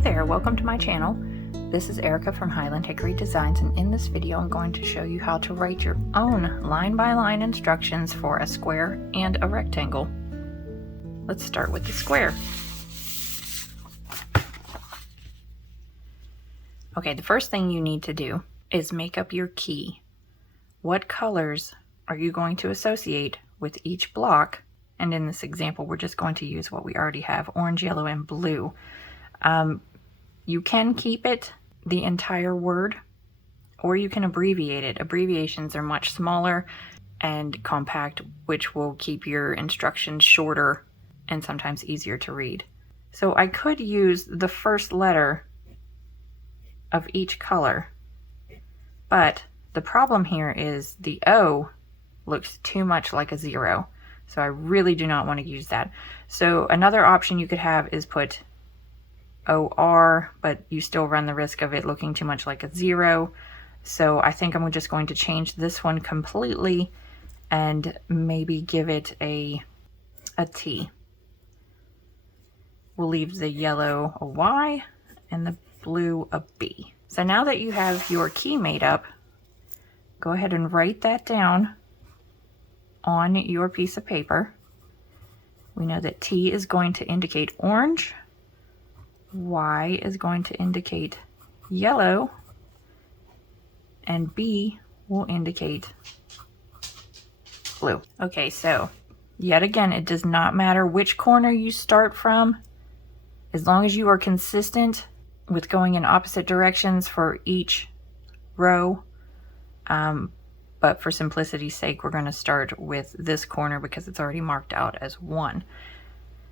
Hey there, welcome to my channel. This is Erica from Highland Hickory Designs, and in this video I'm going to show you how to write your own line-by-line instructions for a square and a rectangle. Let's start with the square. Okay, the first thing you need to do is make up your key. What colors are you going to associate with each block? And in this example, we're just going to use what we already have, orange, yellow, and blue. You can keep it the entire word, or you can abbreviate it. Abbreviations are much smaller and compact, which will keep your instructions shorter and sometimes easier to read. So I could use the first letter of each color, but the problem here is the O looks too much like a 0. So I really do not want to use that. So another option you could have is put OR, but you still run the risk of it looking too much like a 0. So I think I'm just going to change this one completely and maybe give it a T. We'll leave the yellow a Y and the blue a B. So now that you have your key made up, go ahead and write that down on your piece of paper. We know that T is going to indicate orange, Y is going to indicate yellow, and B will indicate blue. Okay, so yet again, it does not matter which corner you start from, as long as you are consistent with going in opposite directions for each row. But for simplicity's sake, we're going to start with this corner because it's already marked out as 1.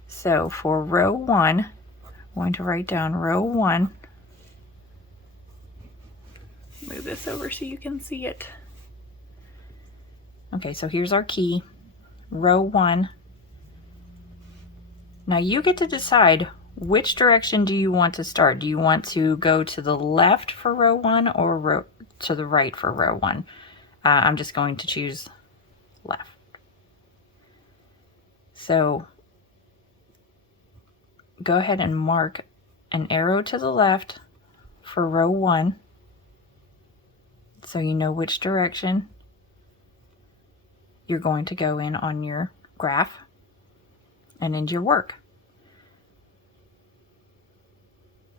So for row 1, I'm going to write down row 1. Move this over so you can see it. Okay, so here's our key, row 1. Now you get to decide which direction do you want to start. Do you want to go to the left for row 1 or to the right for row 1? I'm just going to choose left. So go ahead and mark an arrow to the left for row 1 so you know which direction you're going to go in on your graph and into your work.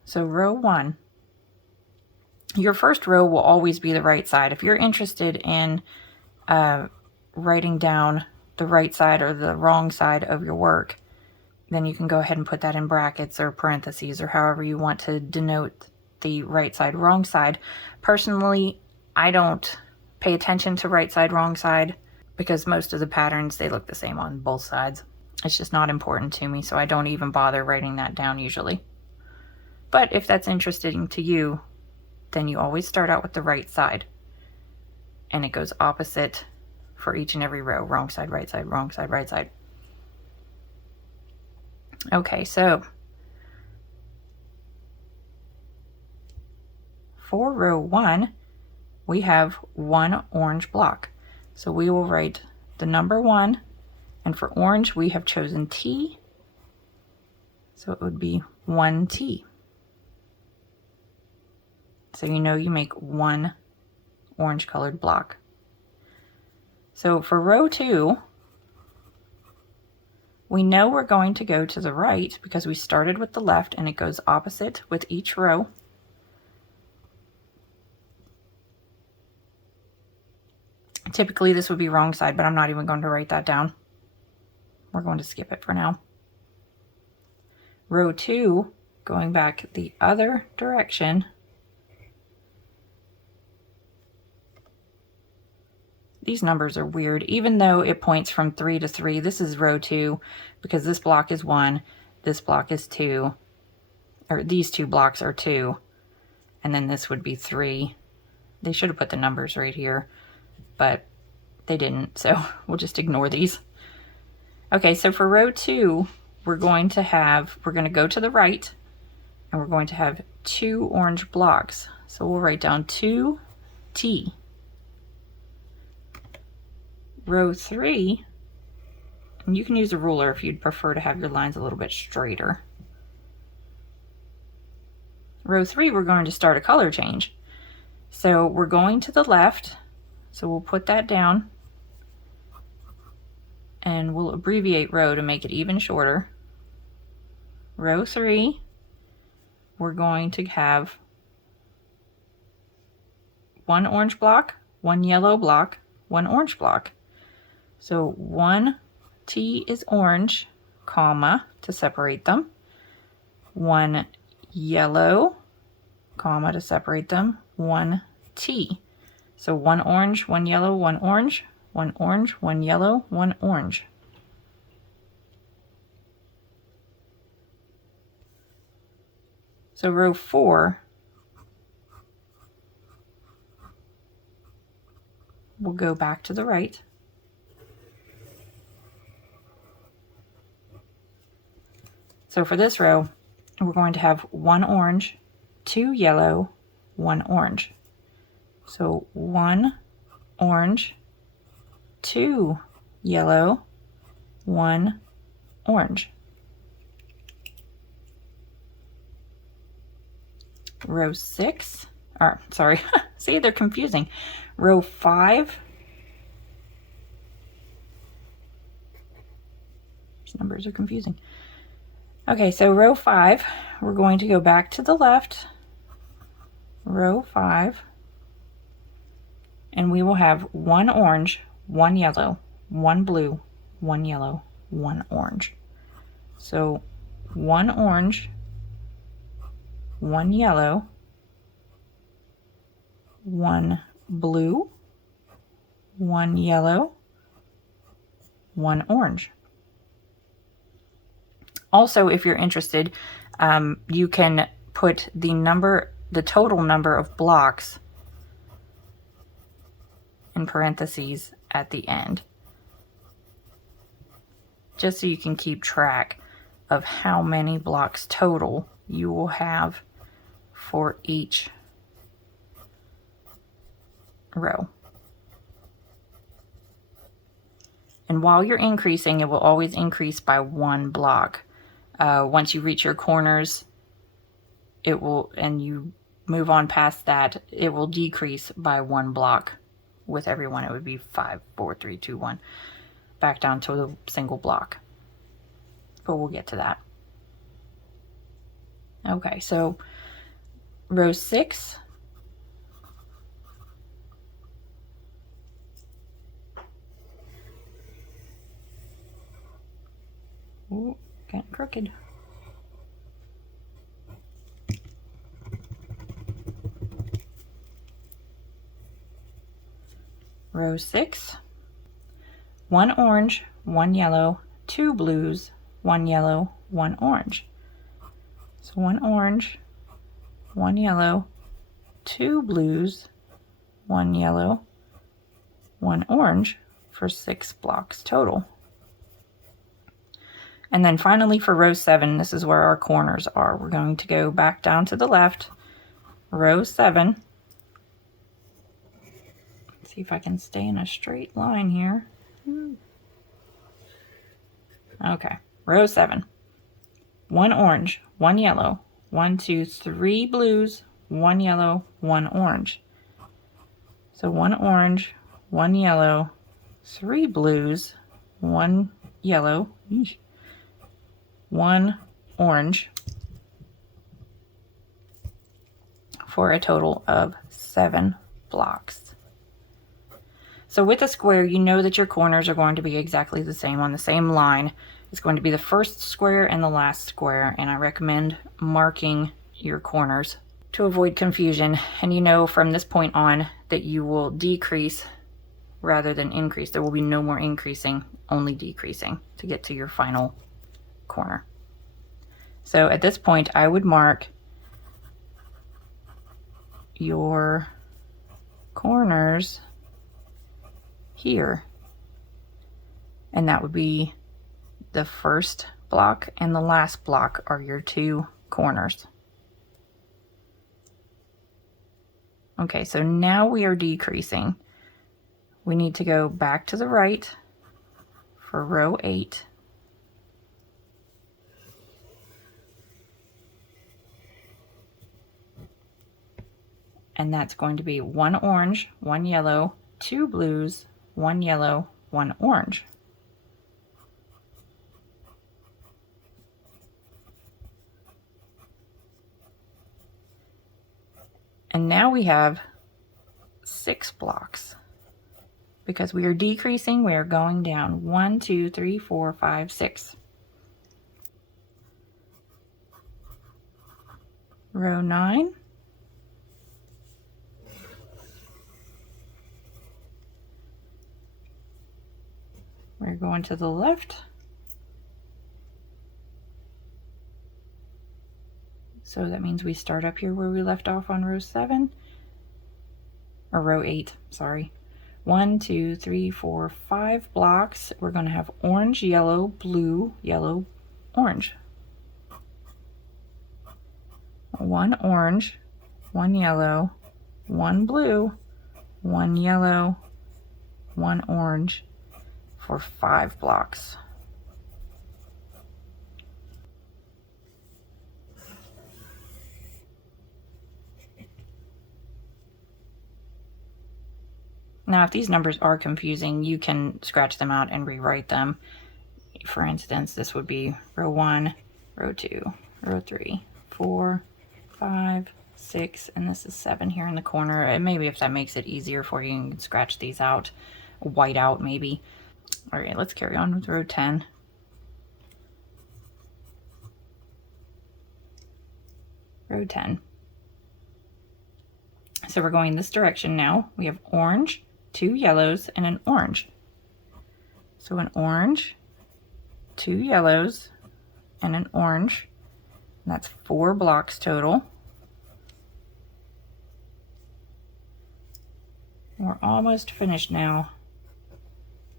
So row 1. Your first row will always be the right side. If you're interested in writing down the right side or the wrong side of your work, then you can go ahead and put that in brackets or parentheses or however you want to denote the right side, wrong side. Personally, I don't pay attention to right side, wrong side because most of the patterns, they look the same on both sides. It's just not important to me, so I don't even bother writing that down usually. But if that's interesting to you, then you always start out with the right side. And it goes opposite for each and every row. Wrong side, right side, wrong side, right side. Okay, so for row 1, we have 1 orange block. So we will write the number 1, and for orange we have chosen T, so it would be 1T. So you know you make 1 orange colored block. So for row 2, we know we're going to go to the right because we started with the left and it goes opposite with each row. Typically this would be wrong side, but I'm not even going to write that down. We're going to skip it for now. Row 2, going back the other direction, these numbers are weird. Even though it points from 3 to 3, this is row 2 because this block is 1, this block is 2, or these 2 blocks are 2, and then this would be 3. They should have put the numbers right here, but they didn't, so we'll just ignore these. Okay, so for row 2, we're going to go to the right, and we're going to have 2 orange blocks. So we'll write down 2T. Row 3, and you can use a ruler if you'd prefer to have your lines a little bit straighter. row 3, we're going to start a color change. So we're going to the left, so we'll put that down and we'll abbreviate row to make it even shorter. Row 3, we're going to have one orange block, one yellow block, one orange block. So one T is orange, comma, to separate them. One yellow, comma, to separate them. One T. So one orange, one yellow, one orange, one orange, one yellow, one orange. So row 4, we'll go back to the right. So for this row, we're going to have one orange, two yellow, one orange. So one orange, two yellow, one orange. Row 6, or sorry, see, they're confusing. Row 5, these numbers are confusing. Okay, so row 5, we're going to go back to the left, row 5, and we will have one orange, one yellow, one blue, one yellow, one orange. So one orange, one yellow, one blue, one yellow, one orange. Also, if you're interested, you can put the total number of blocks in parentheses at the end, just so you can keep track of how many blocks total you will have for each row. And while you're increasing, it will always increase by one block. Once you reach your corners, it will, and you move on past that, it will decrease by one block. With every one, it would be 5, 4, 3, 2, 1, back down to the single block. But we'll get to that. Okay, so row 6. Ooh, getting crooked. Row 6. One orange, one yellow, two blues, one yellow, one orange. So one orange, one yellow, two blues, one yellow, one orange for 6 blocks total. And then finally for row 7, this is where our corners are. We're going to go back down to the left, row 7. Let's see if I can stay in a straight line here. Okay, row 7. One orange, one yellow, 1, 2, 3 blues, one yellow, one orange. So one orange, one yellow, 3 blues, one yellow, one orange, for a total of 7 blocks. So with a square, you know that your corners are going to be exactly the same on the same line. It's going to be the first square and the last square, and I recommend marking your corners to avoid confusion. And you know from this point on that you will decrease rather than increase. There will be no more increasing, only decreasing to get to your final corner. So at this point, I would mark your corners here, and that would be the first block and the last block are your 2 corners. Okay, so now we are decreasing. We need to go back to the right for row 8. and that's going to be 1 orange, 1 yellow, 2 blues, 1 yellow, 1 orange. And now we have 6 blocks. Because we are decreasing, we are going down 1, 2, 3, 4, 5, 6. Row 9. We're going to the left. So that means we start up here where we left off on row 7, or row 8, sorry. 1, 2, 3, 4, 5 blocks. We're going to have orange, yellow, blue, yellow, orange. 1 orange, 1 yellow, 1 blue, 1 yellow, 1 orange for 5 blocks. Now, if these numbers are confusing, you can scratch them out and rewrite them. For instance, this would be row 1, row 2, row 3, 4, 5, 6, and this is 7 here in the corner. And maybe if that makes it easier for you, you can scratch these out, white out maybe. All right, let's carry on with row 10. Row 10. So we're going this direction now. We have orange, 2 yellows, and an orange. So an orange, 2 yellows, and an orange. And that's 4 blocks total. We're almost finished now.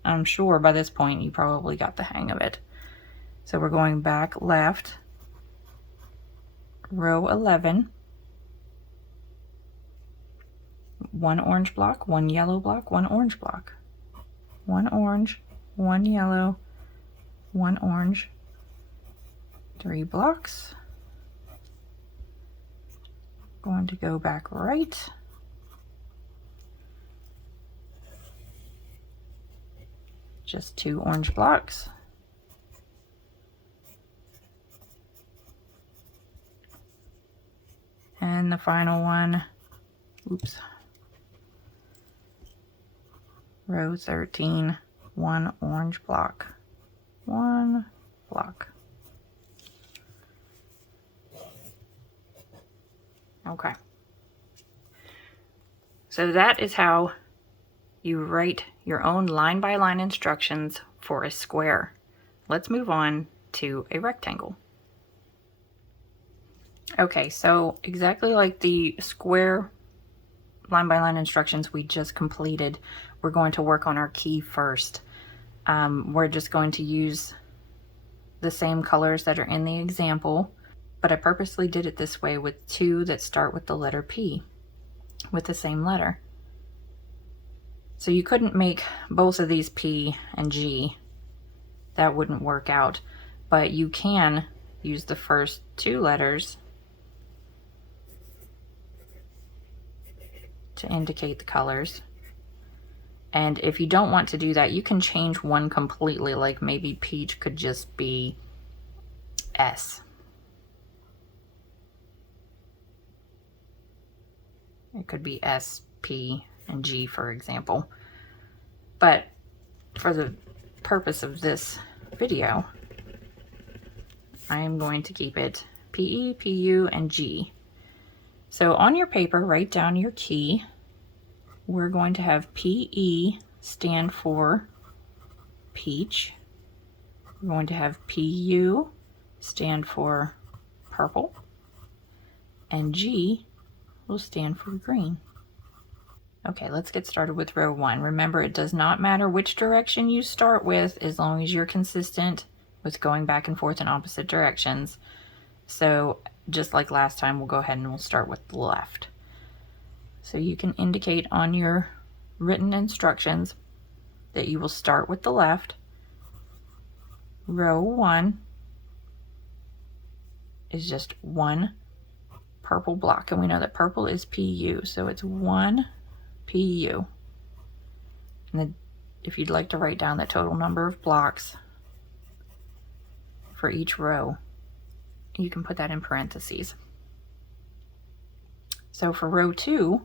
I'm sure by this point you probably got the hang of it. So we're going back left, row 11. 1 orange block, 1 yellow block, 1 orange block. 1 orange, 1 yellow, 1 orange. 3 blocks. Going to go back right. Just 2 orange blocks. And the final one, oops. Row 13, 1 orange block. 1 block. Okay. So that is how you write your own line-by-line instructions for a square. Let's move on to a rectangle. Okay, so exactly like the square line-by-line instructions we just completed, we're going to work on our key first. We're just going to use the same colors that are in the example, but I purposely did it this way with 2 that start with the letter P, with the same letter. So you couldn't make both of these P and G. That wouldn't work out. But you can use the first 2 letters to indicate the colors. And if you don't want to do that, you can change one completely, like maybe peach could just be S. It could be S, P, and G, for example. But for the purpose of this video, I am going to keep it PE, PU, and G. So on your paper, write down your key. We're going to have PE stand for peach. We're going to have PU stand for purple. And G will stand for green. Okay, let's get started with row 1. Remember, it does not matter which direction you start with as long as you're consistent with going back and forth in opposite directions. So just like last time, we'll go ahead and we'll start with the left. So you can indicate on your written instructions that you will start with the left. Row 1 is just 1 purple block, and we know that purple is PU, so it's 1 PU. And then if you'd like to write down the total number of blocks for each row, you can put that in parentheses. So for row 2,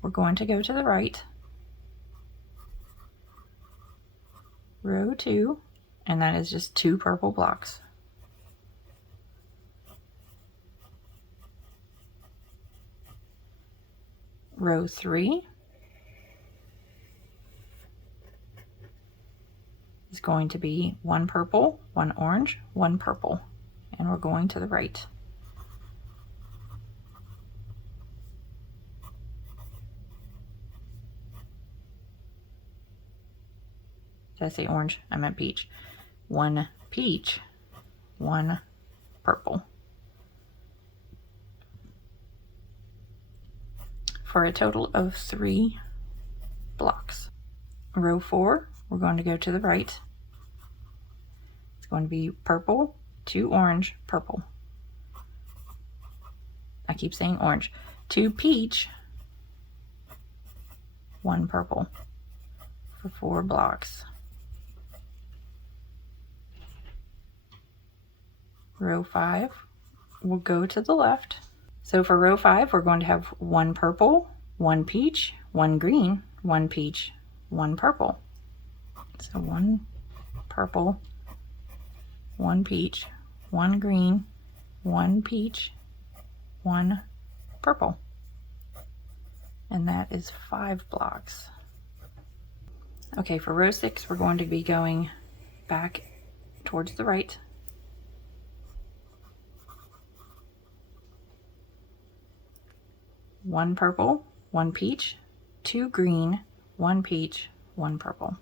we're going to go to the right, row 2, and that is just 2 purple blocks. Row 3 is going to be 1 purple, 1 orange, 1 purple, and we're going to the right. Did I say orange? I meant peach. 1 peach, 1 purple. For a total of 3 blocks. Row 4, we're going to go to the right. It's going to be purple, 2 orange, purple. I keep saying orange. 2 peach, 1 purple for 4 blocks. Row 5, we'll go to the left. So for row 5, we're going to have 1 purple, 1 peach, 1 green, 1 peach, 1 purple. So 1 purple, 1 peach, 1 green, 1 peach, 1 purple. And that is 5 blocks. Okay, for row 6, we're going to be going back towards the right. One purple, 1 peach, 2 green, 1 peach, 1 purple.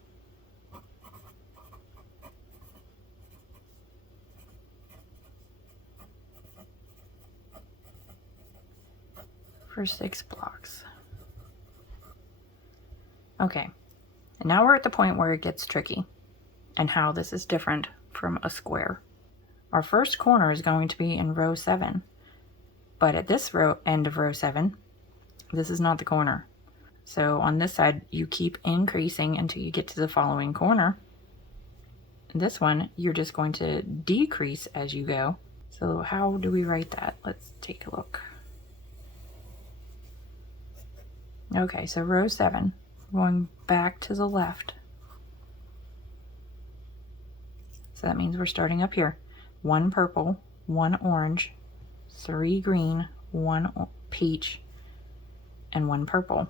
For 6 blocks. Okay, and now we're at the point where it gets tricky and how this is different from a square. Our first corner is going to be in row 7, but at this end of row 7, this is not the corner. So on this side, you keep increasing until you get to the following corner. This one, you're just going to decrease as you go. So how do we write that? Let's take a look. Okay, so row 7, going back to the left. So that means we're starting up here. 1 purple, 1 orange, 3 green, 1 peach, and 1 purple.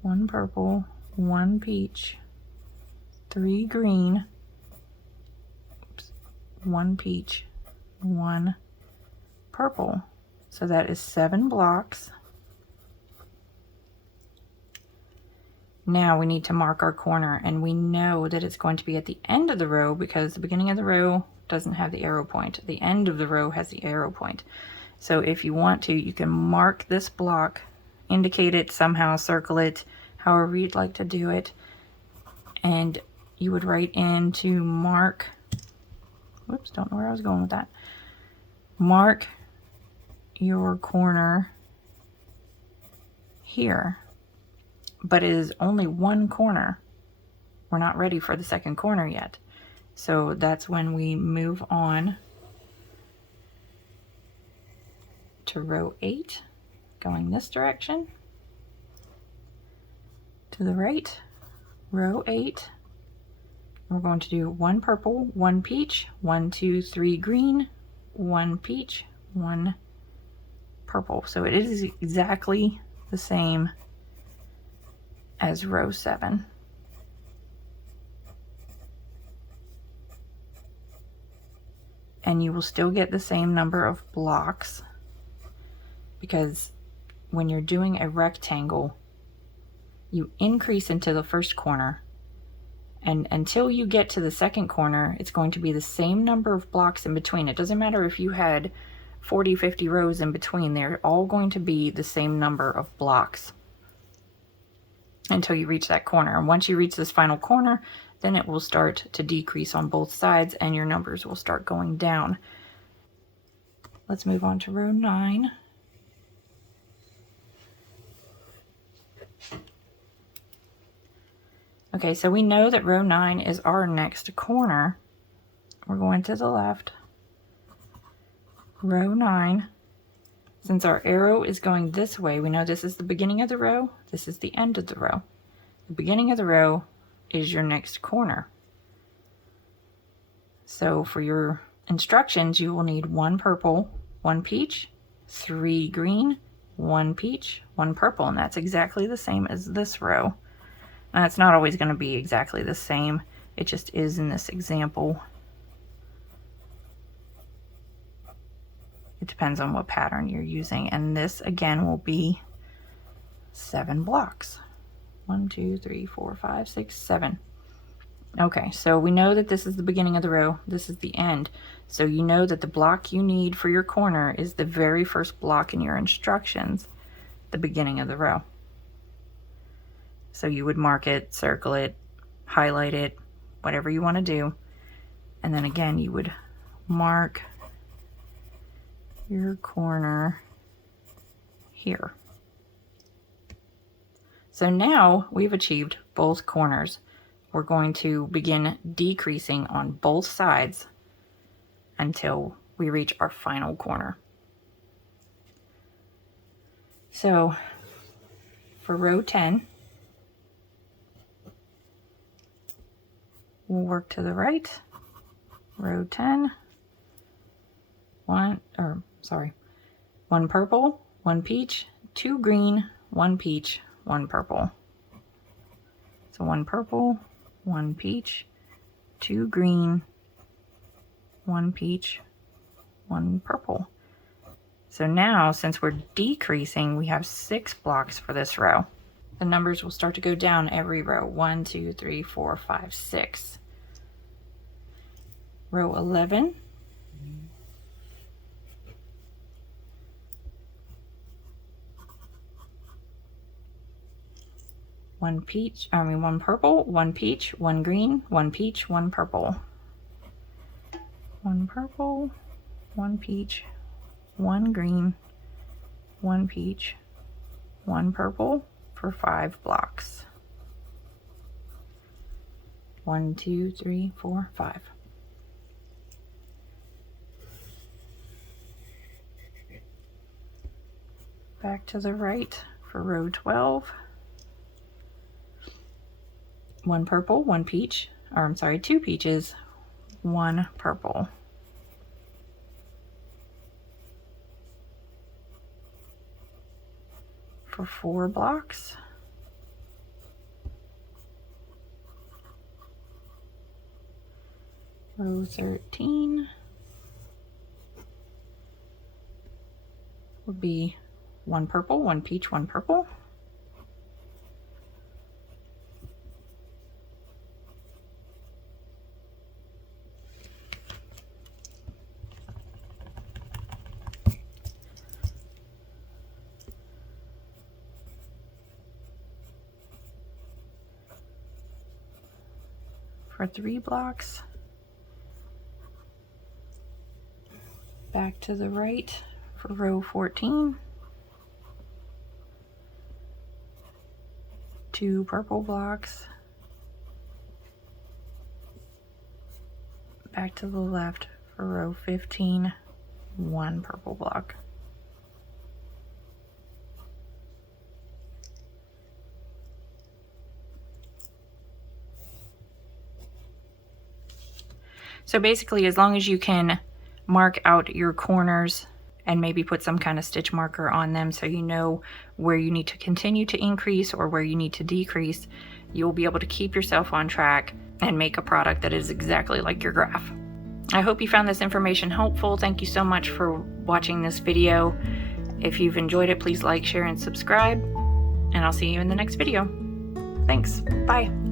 1 purple, 1 peach, 3 green, 1 peach, 1 purple. So that is 7 blocks. Now we need to mark our corner, and we know that it's going to be at the end of the row because the beginning of the row doesn't have the arrow point. The end of the row has the arrow point. So if you want to, you can mark this block, indicate it somehow, circle it, however you'd like to do it. And you would write in to mark, whoops, don't know where I was going with that. Mark your corner here. But it is only 1 corner. We're not ready for the second corner yet. So that's when we move on to row 8, going this direction. To the right, row 8. We're going to do 1 purple, 1 peach, 1, 2, 3 green, 1 peach, 1 purple. So it is exactly the same as row 7. And you will still get the same number of blocks, because when you're doing a rectangle, you increase into the first corner, and until you get to the second corner, it's going to be the same number of blocks in between. It doesn't matter if you had 40, 50 rows in between, they're all going to be the same number of blocks until you reach that corner. And once you reach this final corner, then it will start to decrease on both sides and your numbers will start going down. Let's move on to row 9. Okay, so we know that row 9 is our next corner. We're going to the left. Row 9. Since our arrow is going this way, we know this is the beginning of the row, this is the end of the row. The beginning of the row is your next corner. So for your instructions, you will need 1 purple, 1 peach, 3 green, 1 peach, 1 purple, and that's exactly the same as this row. Now, it's not always going to be exactly the same, it just is in this example. It depends on what pattern you're using, and this again will be 7 blocks. 1, 2, 3, 4, 5, 6, 7. Okay, so we know that this is the beginning of the row, this is the end. So you know that the block you need for your corner is the very first block in your instructions, the beginning of the row. So you would mark it, circle it, highlight it, whatever you want to do. And then again, you would mark your corner here. So now we've achieved both corners. We're going to begin decreasing on both sides until we reach our final corner. So for row 10, we'll work to the right. Row 10, 1 purple, 1 peach, 2 green, 1 peach, 1 purple. So 1 purple, 1 peach, 2 green, 1 peach, 1 purple. So now, since we're decreasing, we have 6 blocks for this row. The numbers will start to go down every row. 1, 2, 3, 4, 5, 6. Row 11. One purple, 1 peach, 1 green, 1 peach, 1 purple. 1 purple, 1 peach, 1 green, 1 peach, 1 purple for 5 blocks. 1, 2, 3, 4, 5. Back to the right for row 12. 1 purple, 1 peach, 2 peaches, 1 purple. For 4 blocks. Row 13 would be 1 purple, 1 peach, 1 purple. For 3 blocks. Back to the right for row 14. 2 purple blocks. Back to the left for row 15. 1 purple block. So basically, as long as you can mark out your corners and maybe put some kind of stitch marker on them so you know where you need to continue to increase or where you need to decrease, you'll be able to keep yourself on track and make a product that is exactly like your graph. I hope you found this information helpful. Thank you so much for watching this video. If you've enjoyed it, please like, share, and subscribe, and I'll see you in the next video. Thanks. Bye.